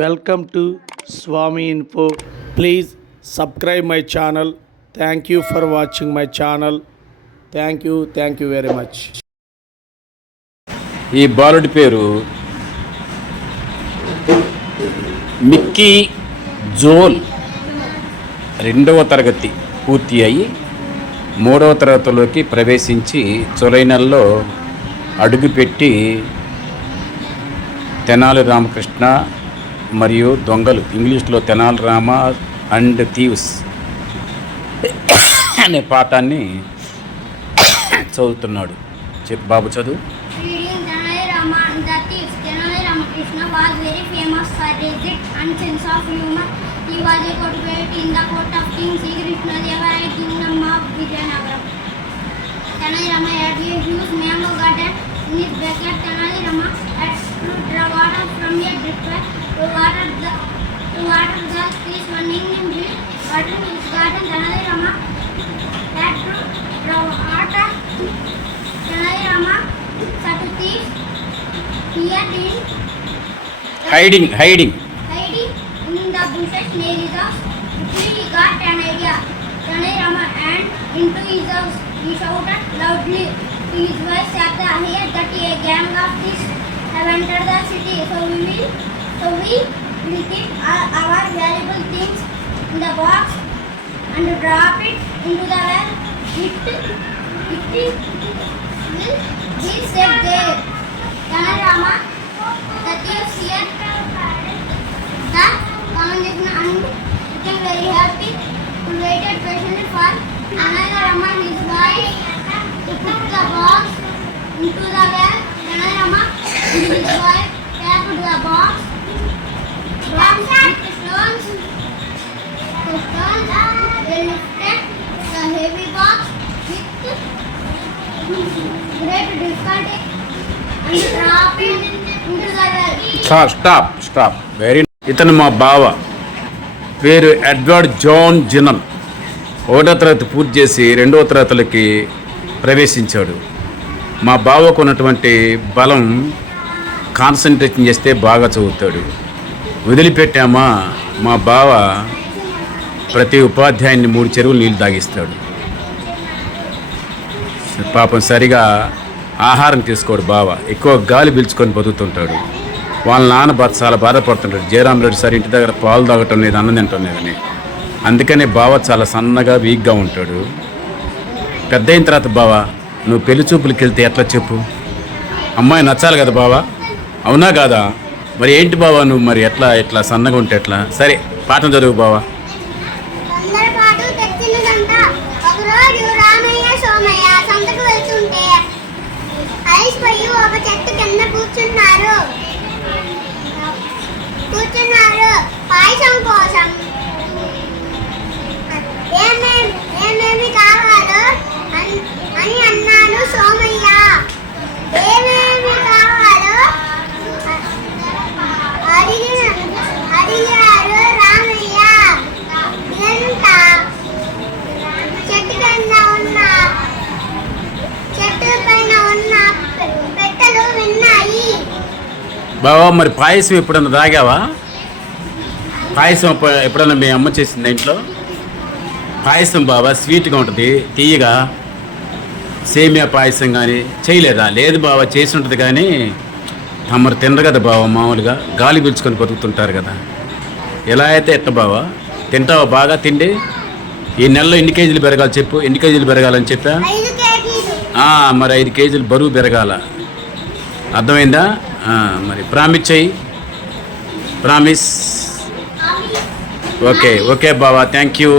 Welcome to Swami info. Please subscribe my channel. Thank you for watching my channel. Thank you thank you very much. ఈ బాలుడి పేరు Mickey Jal రెండవ తరగతి పూర్తి అయి మూడవ తరగతిలోకి ప్రవేశించి చొలైనల్లో నెలలో అడుగుపెట్టి తెనాలి రామకృష్ణ మరియు దొంగలు. ఇంగ్లీష్లో తెనాల్ రామా అండ్ థీవ్స్ అనే పాఠాన్ని చదువుతున్నాడు. చెప్పు బాబు చదువు. Tenali Ravana from your breakfast. Water the to water the trees running in the garden is garden Janai Rama. That to Ravata Janai Rama Satuti here in hiding hiding hiding in the bushes near the house. He got an idea. Janai Rama and into his house he shouted loudly. to His wife sat here that a gang of these have entered the city. So we will, so we will keep all our valuable things in the box and drop it into the well. It, it will be safe there. Janai Rama, the thieves here the conversation and became very happy. He waited patiently for another Rama and his wife to put the box into the well. Stop stop stop very ఇతను మా బావ. పేరు Edward John జినన్ ఒకటో తరగతి పూర్తి చేసి రెండవ తరగతులకి ప్రవేశించాడు. మా బావకు ఉన్నటువంటి బలం కాన్సన్ట్రేషన్ చేస్తే బాగా చదువుతాడు. వదిలిపెట్టామా? మా బావ ప్రతి ఉపాధ్యాయుని మూడు చెరువులు నీళ్ళు తాగిస్తాడు. పాపం సరిగా ఆహారం తీసుకోడు బావ. ఎక్కువ గాలి పీల్చుకొని బతుకుతుంటాడు. వాళ్ళ నాన్న బాధ చాలా బాధపడుతుంటాడు. జయరామ్ రెడ్డి సార్ ఇంటి దగ్గర పాలు తాగటం లేదు అన్నం తింటాం లేదని. అందుకనే బావ చాలా సన్నగా వీక్గా ఉంటాడు. పెద్ద అయిన తర్వాత బావ నువ్వు పెళ్ళి చూపులకి వెళ్తే ఎట్లా చెప్పు? అమ్మాయి నచ్చాలి కదా బావా? అవునా కాదా? మరి ఏంటి బావా నువ్వు మరి ఎట్లా ఎట్లా సన్నగా ఉంటే ఎట్లా? సరే పాఠం చదువు బావా. కూర్చున్నారు. పాయసం కోసం బావా మరి పాయసం ఎప్పుడన్నా తాగావా? పాయసం ఎప్ప- ఎప్పుడన్నా మీ అమ్మ చేసింది ఇంట్లో పాయసం బావా స్వీట్గా ఉంటుంది తీయగా. సేమియా పాయసం కానీ చేయలేదా? లేదు బావా చేసి ఉంటుంది కానీ తమరు తినరు కదా బావా మామూలుగా. గాలి పీల్చుకొని బతుకుతుంటారు కదా. ఎలా అయితే ఎట్ట బావా? తింటావా బాగా తిండి? ఈ నెలలో ఎన్ని కేజీలు పెరగాలి చెప్పు? ఎన్ని కేజీలు పెరగాలని చెప్పా? మరి ఐదు కేజీలు బరువు పెరగాల. అర్థమైందా? మరి ప్రామిస్ చెయ్యి. ప్రామిస్. ఓకే ఓకే బావా థ్యాంక్ యూ.